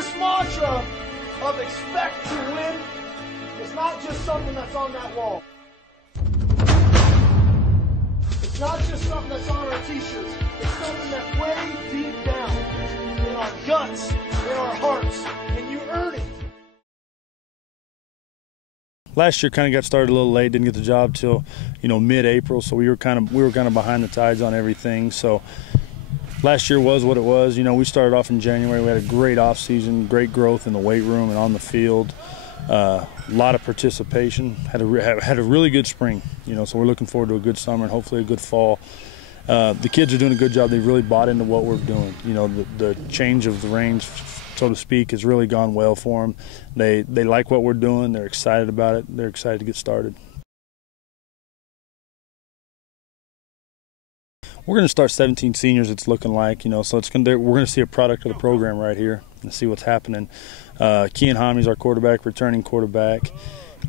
This mantra of expect to win is not just something that's on that wall. It's not just something that's on our t-shirts. It's something that's way deep down in our guts, in our hearts, and you earn it. Last year kind of got started a little late, didn't get the job till, mid-April, so we were kind of behind the tides on everything. So last year was what it was. We started off in January. We had a great off season, great growth in the weight room and on the field. A lot of participation. Had a really good spring. So we're looking forward to a good summer and hopefully a good fall. The kids are doing a good job. They've really bought into what we're doing. The change of the reins, so to speak, has really gone well for them. They like what we're doing. They're excited about it. They're excited to get started. We're going to start 17 seniors, it's looking like, so we're going to see a product of the program right here and see what's happening. Kean Hami's our quarterback, returning quarterback.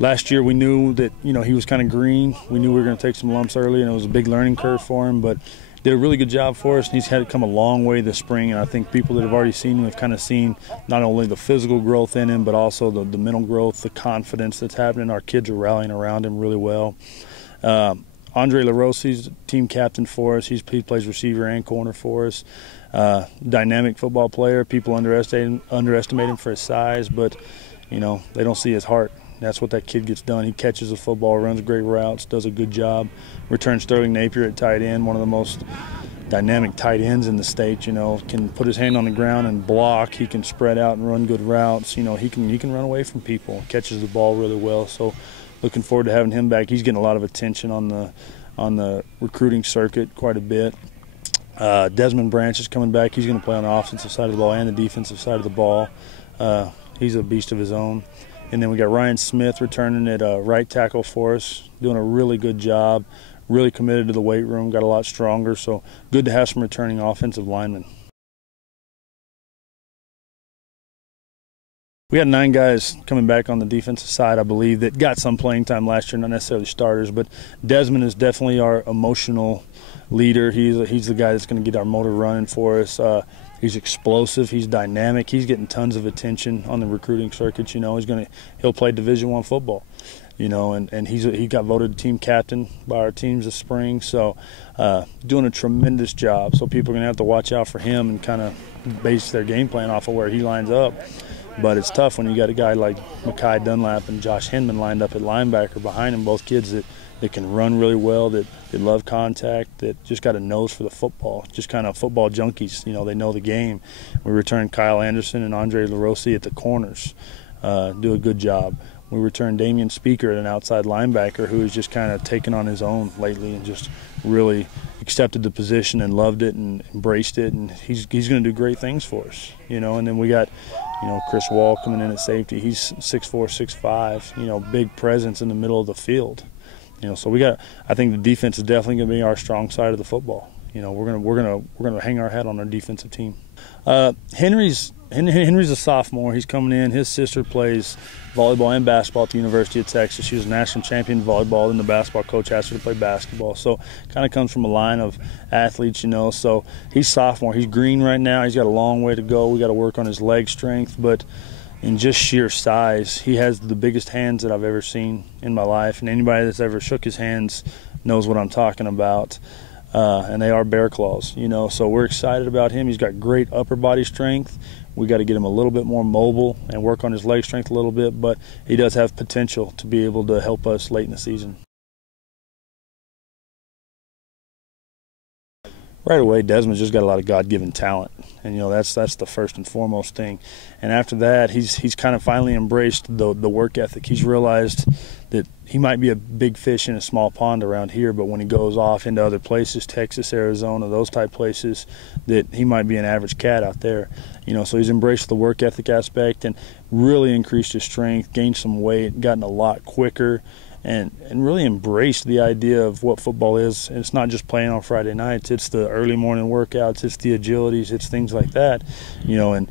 Last year we knew that, he was kind of green. We knew we were going to take some lumps early, and it was a big learning curve for him, but did a really good job for us, and he's had to come a long way this spring, and I think people that have already seen him have kind of seen not only the physical growth in him, but also the mental growth, the confidence that's happening. Our kids are rallying around him really well. Andre LaRossi's team captain for us. He plays receiver and corner for us. Dynamic football player. People underestimate him for his size, but they don't see his heart. That's what that kid gets done. He catches the football, runs great routes, does a good job. Returns Sterling Napier at tight end, one of the most dynamic tight ends in the state. Can put his hand on the ground and block. He can spread out and run good routes. He can run away from people. Catches the ball really well. So looking forward to having him back. He's getting a lot of attention on the recruiting circuit quite a bit. Desmond Branch is coming back. He's going to play on the offensive side of the ball and the defensive side of the ball. He's a beast of his own. And then we got Ryan Smith returning at right tackle for us, doing a really good job, really committed to the weight room, got a lot stronger. So good to have some returning offensive linemen. We got 9 guys coming back on the defensive side, I believe, that got some playing time last year, not necessarily starters, but Desmond is definitely our emotional leader. He's the guy that's going to get our motor running for us. He's explosive. He's dynamic. He's getting tons of attention on the recruiting circuit. He'll play Division I football. And he got voted team captain by our teams this spring. So doing a tremendous job. So people are going to have to watch out for him and kind of base their game plan off of where he lines up. But it's tough when you got a guy like Mekhi Dunlap and Josh Hinman lined up at linebacker behind him, both kids that can run really well, that love contact, that just got a nose for the football, just kind of football junkies. They know the game. We return Kyle Anderson and Andre LaRossi at the corners, do a good job. We return Damian Speaker at an outside linebacker who has just kind of taken on his own lately and just really accepted the position and loved it and embraced it, and he's going to do great things for us. And then we got Chris Wall coming in at safety. He's 6'4", 6'5", big presence in the middle of the field. So I think the defense is definitely going to be our strong side of the football. We're gonna hang our hat on our defensive team. Henry's a sophomore. He's coming in. His sister plays volleyball and basketball at the University of Texas. She was a national champion in volleyball, and the basketball coach asked her to play basketball. So kind of comes from a line of athletes, So he's sophomore. He's green right now. He's got a long way to go. We got to work on his leg strength, but in just sheer size, he has the biggest hands that I've ever seen in my life, and anybody that's ever shook his hands knows what I'm talking about. And they are bear claws, so we're excited about him. He's got great upper body strength. We got to get him a little bit more mobile and work on his leg strength a little bit, but he does have potential to be able to help us late in the season. Right away, Desmond's just got a lot of God-given talent, and that's the first and foremost thing. And after that, he's kind of finally embraced the work ethic. He's realized that he might be a big fish in a small pond around here, but when he goes off into other places, Texas, Arizona, those type places, that he might be an average cat out there. So he's embraced the work ethic aspect and really increased his strength, gained some weight, gotten a lot quicker, and really embraced the idea of what football is. And it's not just playing on Friday nights. It's the early morning workouts. It's the agilities. It's things like that. And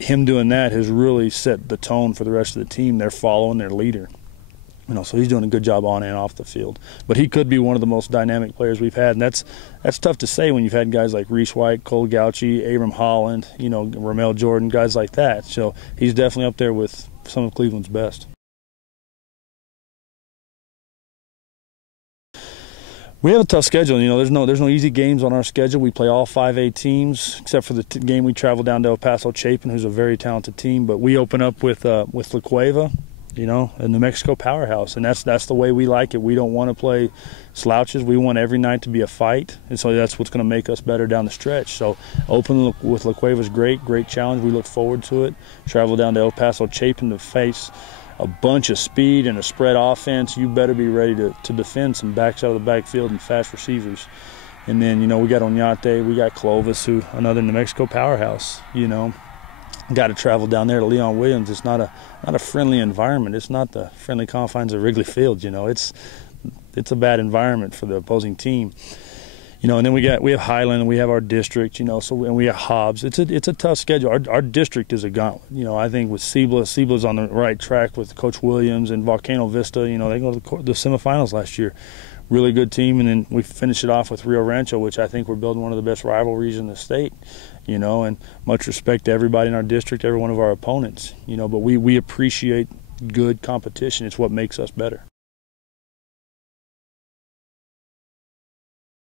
him doing that has really set the tone for the rest of the team. They're following their leader. So he's doing a good job on and off the field. But he could be one of the most dynamic players we've had, and that's tough to say when you've had guys like Reese White, Cole Gauchi, Abram Holland, Ramel Jordan, guys like that. So he's definitely up there with some of Cleveland's best. We have a tough schedule. There's no easy games on our schedule. We play all 5A teams, except for the game we travel down to El Paso Chapin, who's a very talented team. But we open up with La Cueva, a New Mexico powerhouse, and that's the way we like it. We don't want to play slouches. We want every night to be a fight, and so that's what's going to make us better down the stretch. So open with La Cueva is great challenge. We look forward to it. Travel down to El Paso Chapin to face a bunch of speed and a spread offense. You better be ready to defend some backs out of the backfield and fast receivers. And then, we got Oñate, we got Clovis, who another New Mexico powerhouse, Got to travel down there to Leon Williams. It's not a friendly environment. It's not the friendly confines of Wrigley Field, It's a bad environment for the opposing team. And then we have Highland, and we have our district, and we have Hobbs. It's a tough schedule. Our district is a gauntlet. I think with Sebla's on the right track with Coach Williams and Volcano Vista. They go to the semifinals last year. Really good team, and then we finish it off with Rio Rancho, which I think we're building one of the best rivalries in the state. And much respect to everybody in our district, every one of our opponents. But we appreciate good competition. It's what makes us better.